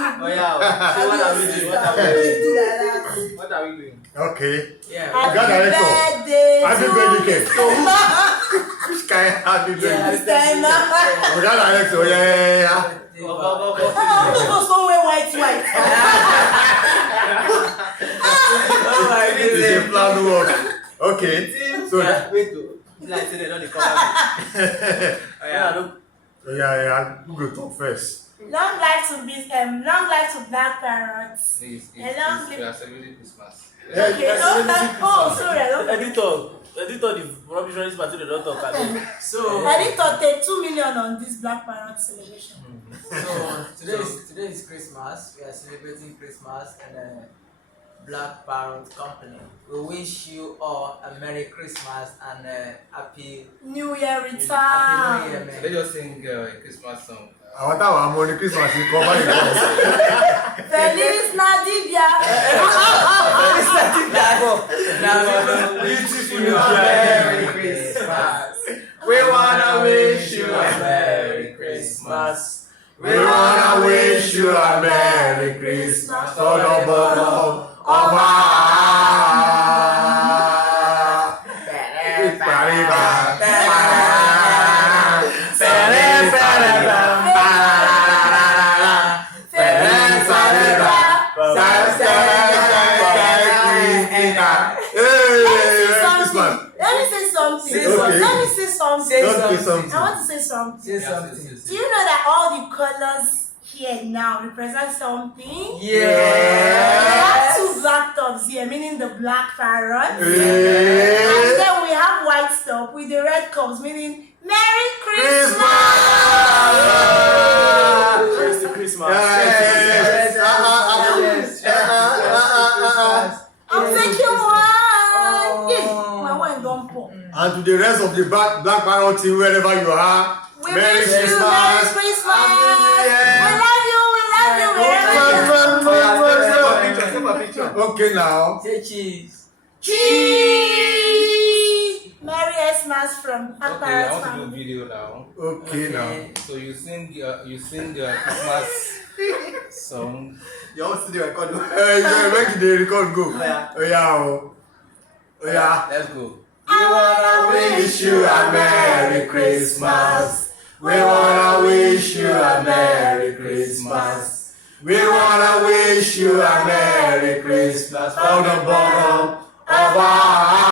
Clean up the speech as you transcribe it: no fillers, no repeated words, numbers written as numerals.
Oh yeah. So what are we doing? What are we doing? Okay. Yeah. Happy birthday. Happy birthday cake. Which kind of happy birthday? We got Alex. Oh yeah. I'm supposed to wear white. Oh my This is a plan work. Okay. So wait to like say they don't cover me. yeah. Who go talk first? Long life to Black Parrots. Please, And long we live. are celebrating Christmas. Okay. Sorry. Editor, the rubbish on this party, they don't talk again. So Editor take 2 million on this Black Parrot celebration. Today is Christmas. We are celebrating Christmas and Black Parrot Company. We wish you all a Merry Christmas and Happy New Year return. Happy New Year, so man. they just sing a Christmas song. I want our money Christmas in cover the cost. Feliz Navidad. Beautiful Merry Christmas. We wanna wish you a Merry Christmas. We wanna wish you a Merry Christmas for the bottom of our Let me say something. Say I want to say something. Say something. Do you know that all the colors here now represent something? We have 2 black tops here, meaning the Black Parrot. And then we have white top with the red cups, meaning Merry Christmas. Cheers to Christmas. I'm taking one. My wine don't pour. And to the rest of the Black Parrot team, wherever you are, We Merry wish you Merry Christmas. Christmas. Take a picture. Okay now. Say cheese. Cheese. Merry Xmas from Okay, I Parrot want to do a family. video now. Okay now. So you sing Christmas song. You want to do the record? Where did the record go? Yeah. Oh yeah. Let's go. I wanna Wish you a Merry Christmas. We wanna wish you a Merry Christmas. We wanna wish you a Merry Christmas from the bottom of our